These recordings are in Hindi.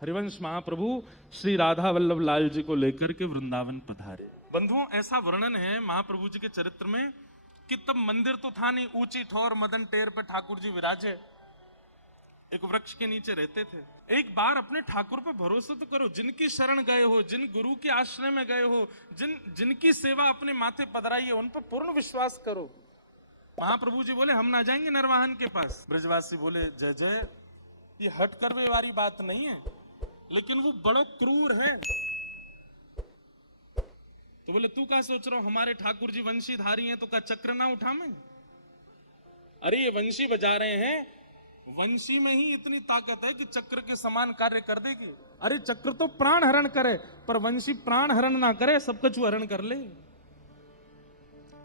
हरिवंश महाप्रभु श्री राधा वल्लभ लाल जी को लेकर के वृंदावन पधारे। बंधुओं, ऐसा वर्णन है महाप्रभु जी के चरित्र में कि तब मंदिर तो था नहीं, ऊंची ठोर मदन टेर पे ठाकुर जी विराजे, एक वृक्ष के नीचे रहते थे। एक बार अपने ठाकुर पे भरोसा तो करो, जिनकी शरण गए हो, जिन गुरु के आश्रय में गए हो, जिनकी सेवा अपने माथे पधराई है, उन पर पूर्ण विश्वास करो। महाप्रभु जी बोले हम ना जाएंगे नरवाहन के पास। ब्रजवासी बोले जय जय, ये हट करने वाली बात नहीं है, लेकिन वो बड़ा क्रूर है। तो बोले तू क्या सोच रहा हो, हमारे ठाकुर जी वंशीधारी हैं तो क्या चक्र ना उठावे? अरे ये वंशी बजा रहे हैं, वंशी में ही इतनी ताकत है कि चक्र के समान कार्य कर देगी। अरे चक्र तो प्राण हरण करे, पर वंशी प्राण हरण ना करे, सब कुछ हरण कर ले।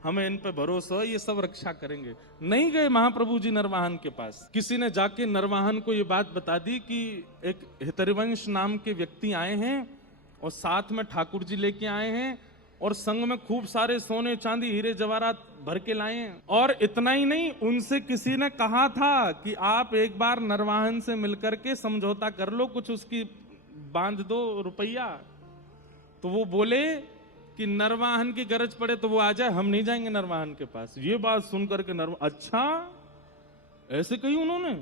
हमें इन पे भरोसा है, ये सब रक्षा करेंगे। नहीं गए महाप्रभु जी नरवाहन के पास। किसी ने जाके नरवाहन को ये बात बता दी कि एक हितरिवंश नाम के व्यक्ति आए हैं और साथ में ठाकुर जी लेके आए हैं और संग में खूब सारे सोने चांदी हीरे जवाहरात भर के लाए हैं। और इतना ही नहीं, उनसे किसी ने कहा था कि आप एक बार नरवाहन से मिलकर के समझौता कर लो, कुछ उसकी बांध दो रुपया। तो वो बोले कि नरवाहन की गरज पड़े तो वो आ जाए, हम नहीं जाएंगे नरवाहन के पास। ये बात सुनकर के अच्छा ऐसे कही उन्होंने?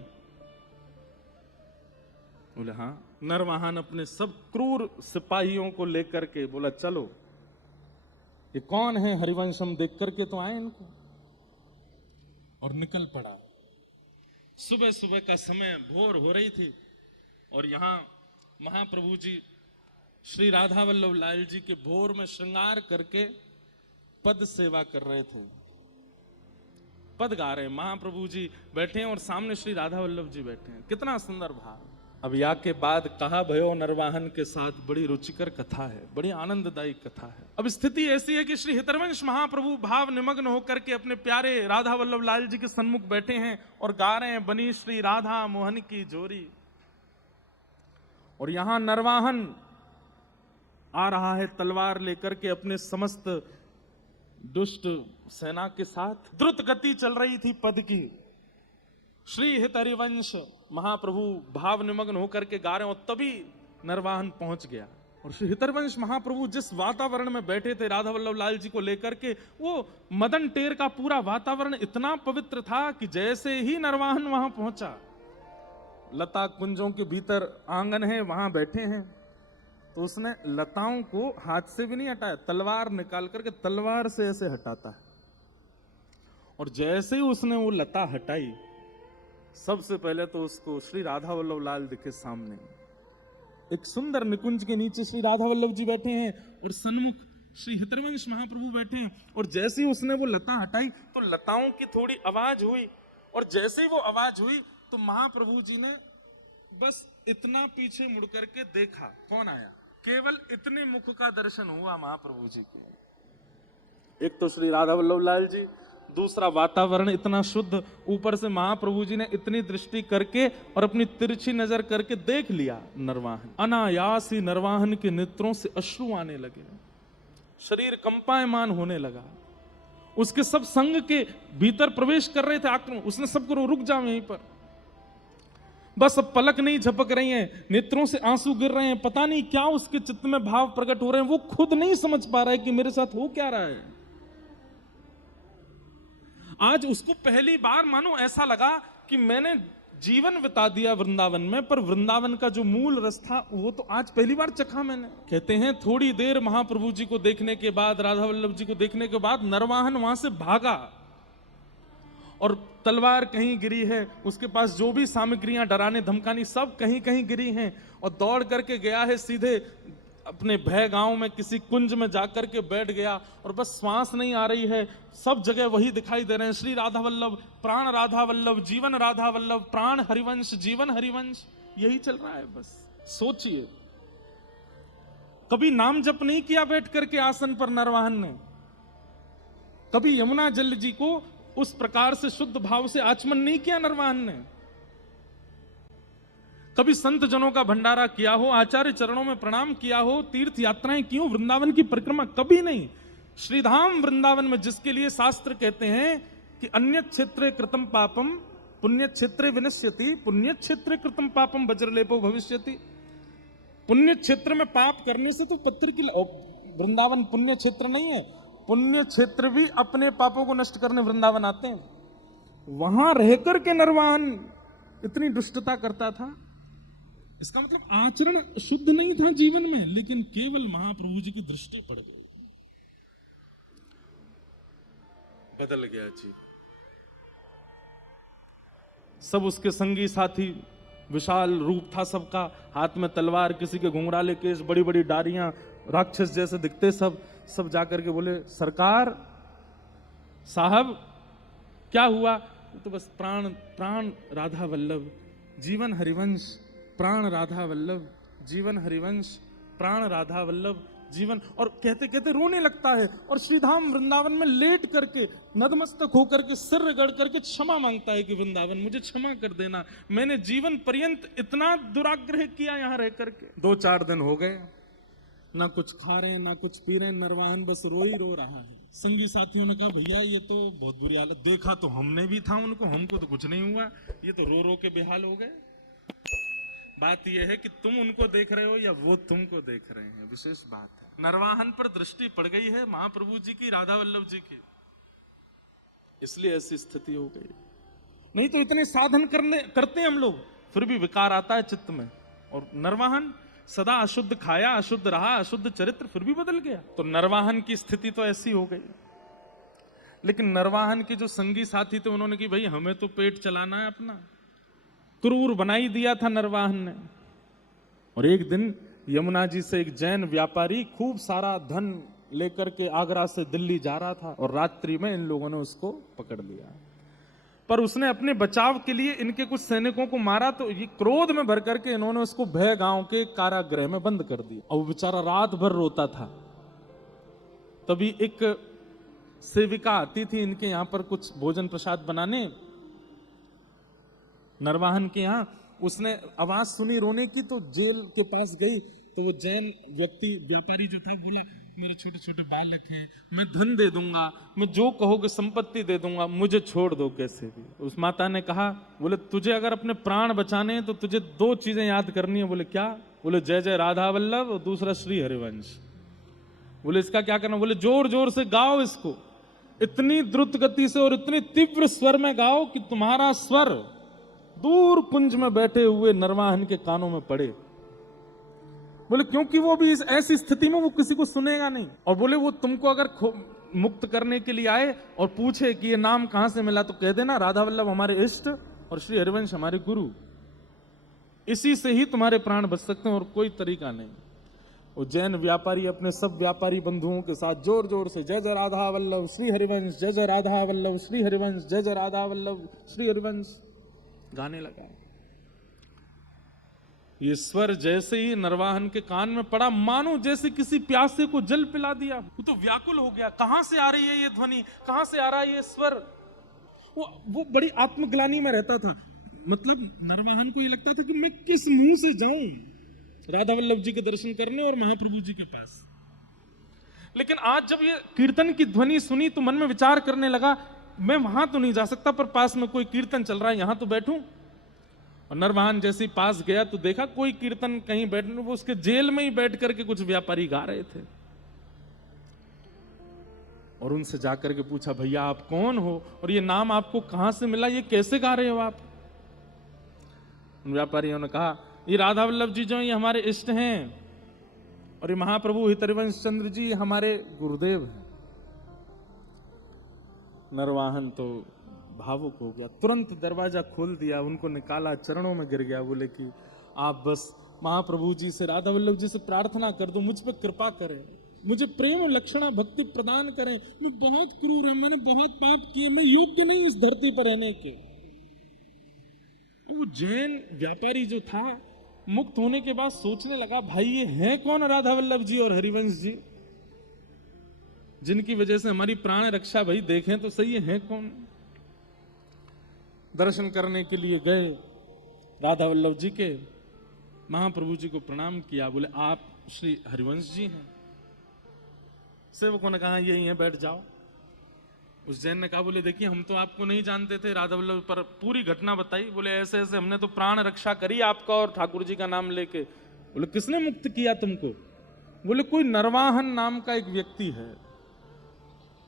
बोले हाँ। नरवाहन अपने सब क्रूर सिपाहियों को लेकर के बोला चलो, ये कौन है हरिवंश, हम देख करके तो आए इनको। और निकल पड़ा। सुबह सुबह का समय, भोर हो रही थी और यहां महाप्रभु जी श्री राधा वल्लभ लाल जी के भोर में श्रृंगार करके पद सेवा कर रहे थे, पद गा रहे हैं। महाप्रभु जी बैठे हैं और सामने श्री राधा वल्लभ जी बैठे हैं। कितना सुंदर भाव। अब या के बाद कहा भयो नरवाहन के साथ, बड़ी रुचिकर कथा है, बड़ी आनंददायी कथा है। अब स्थिति ऐसी है कि श्री हितरवंश महाप्रभु भाव निमग्न होकर के अपने प्यारे राधा वल्लभ लाल जी के सन्मुख बैठे हैं और गा रहे हैं बनी श्री राधा मोहन की जोरी। और यहां नरवाहन आ रहा है तलवार लेकर के अपने समस्त दुष्ट सेना के साथ। द्रुत गति चल रही थी पद की। श्री हितरिवंश महाप्रभु भाव निमग्न होकर के गा रहे और तभी नरवाहन पहुंच गया। और श्री हितरिवंश महाप्रभु जिस वातावरण में बैठे थे राधा वल्लभ लाल जी को लेकर के, वो मदन टेर का पूरा वातावरण इतना पवित्र था कि जैसे ही नरवाहन वहां पहुंचा, लता कुंजों के भीतर आंगन है, वहां बैठे हैं, तो उसने लताओं को हाथ से भी नहीं हटाया, तलवार निकाल करके तलवार से ऐसे हटाता है। और जैसे ही उसने वो लता हटाई, सबसे पहले तो उसको श्री राधा वल्लभ लाल दिखे सामने। एक सुंदर निकुंज के नीचे श्री राधा वल्लभ जी बैठे हैं और सन्मुख श्री हितरवंश महाप्रभु बैठे हैं। और जैसे ही उसने वो लता हटाई तो लताओं की थोड़ी आवाज हुई, और जैसे ही वो आवाज हुई तो महाप्रभु जी ने बस इतना पीछे मुड़ करके देखा, कौन आया। केवल इतने मुख का दर्शन हुआ महाप्रभु जी को। एक तो श्री राधा वल्लभ लाल जी, दूसरा वातावरण इतना शुद्ध, ऊपर से महाप्रभु जी ने इतनी दृष्टि करके और अपनी तिरछी नजर करके देख लिया नरवाहन। अनायास ही नरवाहन के नेत्रों से अश्रु आने लगे, शरीर कंपायमान होने लगा। उसके सब संग के भीतर प्रवेश कर रहे थे आक्रमण। उसने सबको रुक जाओ यहीं पर, बस अब पलक नहीं झपक रही हैं, नेत्रों से आंसू गिर रहे हैं, पता नहीं क्या उसके चित्त में भाव प्रकट हो रहे हैं, वो खुद नहीं समझ पा रहा है कि मेरे साथ हो क्या रहा है। आज उसको पहली बार मानो ऐसा लगा कि मैंने जीवन बिता दिया वृंदावन में, पर वृंदावन का जो मूल रस था वो तो आज पहली बार चखा मैंने। कहते हैं थोड़ी देर महाप्रभु जी को देखने के बाद, राधा वल्लभ जी को देखने के बाद, नरवाहन वहां से भागा और तलवार कहीं गिरी है, उसके पास जो भी सामग्रियां डराने धमकानी सब कहीं कहीं गिरी हैं, और दौड़ करके गया है सीधे अपने भय गांव में किसी कुंज में जाकर के बैठ गया। और बस श्वास नहीं आ रही है, सब जगह वही दिखाई दे रहे हैं, श्री राधा वल्लभ, प्राण राधा वल्लभ, जीवन राधा वल्लभ, प्राण हरिवंश, जीवन हरिवंश, यही चल रहा है। बस सोचिए, कभी नाम जप नहीं किया बैठ करके आसन पर नरवाहन ने, कभी यमुना जल जी को उस प्रकार से शुद्ध भाव से आचमन नहीं किया नरवाहन ने, कभी संत जनों का भंडारा किया हो, आचार्य चरणों में प्रणाम किया हो, तीर्थ यात्राएं की हो, वृंदावन की परिक्रमा कभी नहीं। श्रीधाम वृंदावन में जिसके लिए शास्त्र कहते हैं कि अन्य क्षेत्रे कृतम पापम पुण्य क्षेत्रे विनश्यति, पुण्य क्षेत्रे कृतम पापम वज्रलेपो भविष्यति, पुण्य क्षेत्र में पाप करने से तो पत्थर की वृंदावन पुण्य क्षेत्र नहीं है। पुण्य क्षेत्र भी अपने पापों को नष्ट करने वृंदावन आते हैं। वहां रहकर के नरवाहन इतनी दुष्टता करता था, इसका मतलब आचरण शुद्ध नहीं था जीवन में, लेकिन केवल महाप्रभु जी की दृष्टि पड़ गई, बदल गया जी। सब उसके संगी साथी, विशाल रूप था सबका, हाथ में तलवार, किसी के घुंघराले केस, बड़ी बड़ी डारियां, राक्षस जैसे दिखते सब जाकर के बोले सरकार साहब क्या हुआ? तो बस प्राण प्राण राधा वल्लभ, जीवन हरिवंश, प्राण राधा वल्लभ, जीवन हरिवंश, प्राण राधा वल्लभ, जीवन। और कहते कहते रोने लगता है और श्रीधाम वृंदावन में लेट करके नतमस्तक होकर के सिर रगड़ करके क्षमा मांगता है कि वृंदावन मुझे क्षमा कर देना, मैंने जीवन पर्यंत इतना दुराग्रह किया यहां रह करके। 2-4 दिन हो गए, ना कुछ खा रहे हैं ना कुछ पी रहे हैं, नरवाहन बस रो ही रो रहा है। संगी साथियों ने कहा भैया ये तो बहुत बुरी हालत, देखा तो हमने भी था उनको, हमको तो कुछ नहीं हुआ, ये तो रो रो के बेहाल हो गए। बात यह है कि तुम उनको देख रहे हो या वो तुमको देख रहे हैं, विशेष बात है। नरवाहन पर दृष्टि पड़ गई है महाप्रभु जी की, राधा वल्लभ जी की, इसलिए ऐसी स्थिति हो गई। नहीं तो इतने साधन करते हम लोग, फिर भी विकार आता है चित्त में। और नरवाहन सदा अशुद्ध खाया, अशुद्ध रहा, अशुद्ध चरित्र, फिर भी बदल गया। तो नरवाहन की स्थिति तो ऐसी हो गई। लेकिन नरवाहन के जो संगी साथी थे उन्होंने कि भाई हमें तो पेट चलाना है अपना, क्रूर बनाई दिया था नरवाहन ने। और एक दिन यमुना जी से एक जैन व्यापारी खूब सारा धन लेकर के आगरा से दिल्ली जा रहा था और रात्रि में इन लोगों ने उसको पकड़ लिया। पर उसने अपने बचाव के लिए इनके कुछ सैनिकों को मारा, तो ये क्रोध में भर करके इन्होंने उसको भय गांव के कारागृह में बंद कर दिया। और वो बेचारा रात भर रोता था। तभी एक सेविका आती थी इनके यहां पर कुछ भोजन प्रसाद बनाने, नरवाहन के यहां। उसने आवाज सुनी रोने की तो जेल के पास गई, तो वो जैन व्यक्ति व्यापारी जो था बोला मेरे छोटे छोटे बालक हैं, मैं धन दे दूंगा, मैं जो कहोगे संपत्ति दे दूंगा, मुझे छोड़ दो कैसे भी। उस माता ने कहा, बोले तुझे अगर अपने प्राण बचाने हैं तो तुझे 2 चीजें याद करनी है। बोले क्या? बोले जय जय राधा वल्लभ और दूसरा श्री हरिवंश। बोले इसका क्या करना? बोले जोर जोर से गाओ इसको, इतनी द्रुत गति से और इतनी तीव्र स्वर में गाओ कि तुम्हारा स्वर दूर कुंज में बैठे हुए नरवाहन के कानों में पड़े। बोले क्योंकि वो भी इस ऐसी स्थिति में वो किसी को सुनेगा नहीं। और बोले वो तुमको अगर मुक्त करने के लिए आए और पूछे कि ये नाम कहां से मिला, तो कह देना राधा वल्लभ हमारे इष्ट और श्री हरिवंश हमारे गुरु, इसी से ही तुम्हारे प्राण बच सकते हैं और कोई तरीका नहीं। वो जैन व्यापारी अपने सब व्यापारी बंधुओं के साथ जोर जोर से जय जय राधा वल्लभ श्री हरिवंश, जय जय राधा वल्लभ श्री हरिवंश, जय जय राधा वल्लभ श्री हरिवंश गाने लगा। ये स्वर जैसे ही नरवाहन के कान में पड़ा, मानो जैसे किसी प्यासे को जल पिला दिया। वो तो व्याकुल हो गया, कहां से आ रही है ये ध्वनि, कहां से आ रहा है ये स्वर। वो बड़ी आत्मग्लानि में रहता था। मतलब नरवाहन को ये लगता था कि मैं किस मुंह से जाऊं राधा वल्लभ जी के दर्शन करने और महाप्रभु जी के पास। लेकिन आज जब ये कीर्तन की ध्वनि सुनी तो मन में विचार करने लगा, मैं वहां तो नहीं जा सकता, पर पास में कोई कीर्तन चल रहा है, यहां तो बैठूं। और नरवाहन जैसे ही पास गया तो देखा कोई कीर्तन कहीं बैठने, वो उसके जेल में ही बैठ करके कुछ व्यापारी गा रहे थे। और उनसे जाकर के पूछा भैया आप कौन हो और ये नाम आपको कहां से मिला, ये कैसे गा रहे हो आप? उन व्यापारियों ने कहा ये राधा वल्लभ जी जो ये हमारे इष्ट हैं और ये महाप्रभु हितरिवंश चंद्र जी हमारे गुरुदेव हैं। नरवाहन तो भावुक हो गया, तुरंत दरवाजा खोल दिया, उनको निकाला, चरणों में गिर गया। बोले कि आप बस महाप्रभु जी से, राधा वल्लभ जी से प्रार्थना कर दो, मुझ पर कृपा करें, मुझे प्रेम लक्षणा भक्ति प्रदान करें। मैं बहुत क्रूर है, मैंने बहुत पाप किए, मैं योग्य नहीं इस धरती पर रहने के। वो जैन व्यापारी जो था मुक्त होने के बाद सोचने लगा भाई ये है कौन राधा वल्लभ जी और हरिवंश जी, जिनकी वजह से हमारी प्राण रक्षा, भाई देखें तो सही है कौन। दर्शन करने के लिए गए राधा वल्लभ जी के, महाप्रभु जी को प्रणाम किया। बोले आप श्री हरिवंश जी हैं? सेवकों ने कहा यही है, बैठ जाओ। उस जैन ने कहा बोले देखिए हम तो आपको नहीं जानते थे, राधा वल्लभ पर पूरी घटना बताई। बोले ऐसे ऐसे हमने तो प्राण रक्षा करी आपका और ठाकुर जी का नाम लेके, बोले किसने मुक्त किया तुमको? बोले कोई नरवाहन नाम का एक व्यक्ति है,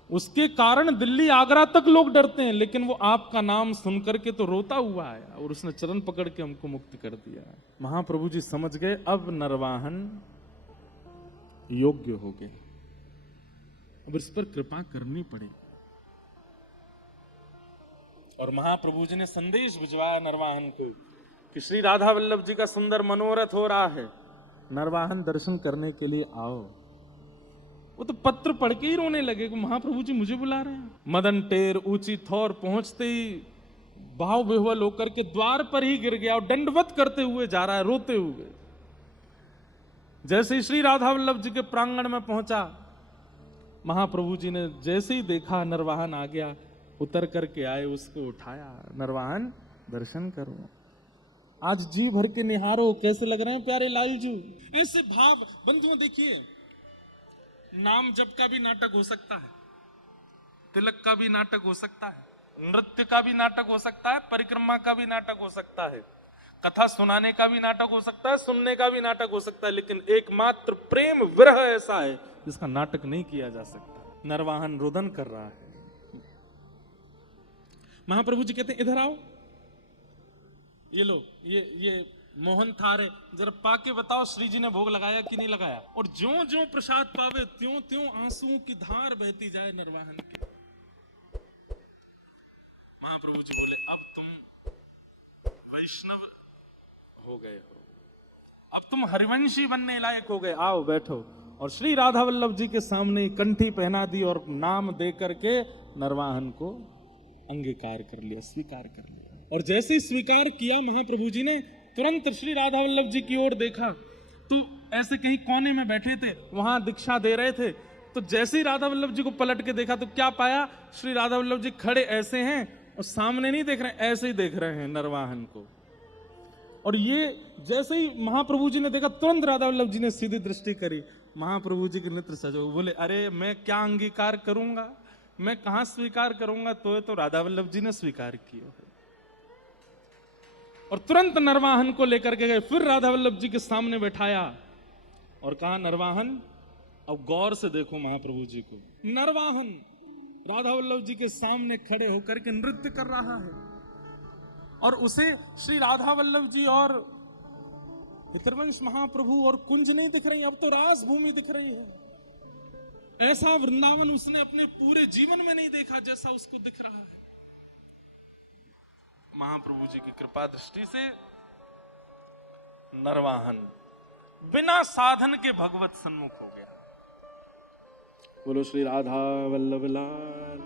उसके कारण दिल्ली आगरा तक लोग डरते हैं, लेकिन वो आपका नाम सुनकर के तो रोता हुआ आया और उसने चरण पकड़ के हमको मुक्त कर दिया। महाप्रभु जी समझ गए अब नरवाहन योग्य हो गए, अब इस पर कृपा करनी पड़ेगी। और महाप्रभु जी ने संदेश भिजवाया नरवाहन को कि श्री राधा वल्लभ जी का सुंदर मनोरथ हो रहा है, नरवाहन दर्शन करने के लिए आओ। वो तो पत्र पढ़ के ही रोने लगे कि महाप्रभु जी मुझे बुला रहे हैं। मदन टेर ऊंची थौर पहुंचते ही भाव विह्वल होकर के द्वार पर ही गिर गया और दंडवत करते हुए जा रहा है, रोते हुए। जैसे ही श्री राधा वल्लभ जी के प्रांगण में पहुंचा, महाप्रभु जी ने जैसे ही देखा नरवाहन आ गया, उतर करके आए, उसको उठाया, नरवाहन दर्शन करो, आज जी भर के निहारो, कैसे लग रहे हैं प्यारे लालजू। ऐसे भाव बंधुओं देखिए, नाम जप का भी नाटक हो सकता है, तिलक का भी नाटक हो सकता है, नृत्य का भी नाटक हो सकता है, परिक्रमा का भी नाटक हो सकता है, कथा सुनाने का भी नाटक हो सकता है, सुनने का भी नाटक हो सकता है, लेकिन एकमात्र प्रेम विरह ऐसा है जिसका नाटक नहीं किया जा सकता। नरवाहन रुदन कर रहा है। महाप्रभु जी कहते हैं इधर आओ, ये लो, ये मोहन थार है, जरा पाके बताओ श्री जी ने भोग लगाया कि नहीं लगाया। और ज्यों ज्यों प्रसाद पावे त्यों त्यों आंसुओं की धार बहती जाए नरवाहन की। महाप्रभु जी बोले अब तुम वैष्णव हो गए हो, अब तुम हरिवंशी बनने लायक हो गए, आओ बैठो। और श्री राधा वल्लभ जी के सामने कंठी पहना दी और नाम दे करके नरवाहन को अंगीकार कर लिया, स्वीकार कर लिया। और जैसे ही स्वीकार किया, महाप्रभु जी ने तुरंत श्री राधा वल्लभ जी की ओर देखा, तो ऐसे कहीं कोने में बैठे थे, वहां दीक्षा दे रहे थे। तो जैसे ही राधा वल्लभ जी को पलट के देखा तो क्या पाया, श्री राधा वल्लभ जी खड़े ऐसे हैं और सामने नहीं देख रहे, ऐसे ही देख रहे हैं नरवाहन को। और ये जैसे ही महाप्रभु जी ने देखा, तुरंत राधा वल्लभ जी ने सीधी दृष्टि करी, महाप्रभु जी के नेत्र सजो, बोले अरे मैं क्या अंगीकार करूंगा, मैं कहां स्वीकार करूंगा, तो राधा वल्लभ जी ने स्वीकार किया। और तुरंत नरवाहन को लेकर के गए, फिर राधा वल्लभ जी के सामने बैठाया और कहा नरवाहन अब गौर से देखो महाप्रभु जी को। नरवाहन राधा वल्लभ जी के सामने खड़े होकर के नृत्य कर रहा है और उसे श्री राधा वल्लभ जी और पितृवंश महाप्रभु और कुंज नहीं दिख रही, अब तो रास भूमि दिख रही है। ऐसा वृंदावन उसने अपने पूरे जीवन में नहीं देखा जैसा उसको दिख रहा है। महाप्रभु जी की कृपा दृष्टि से नरवाहन बिना साधन के भगवत सन्मुख हो गया। बोलो श्री राधा वल्लभ लाल।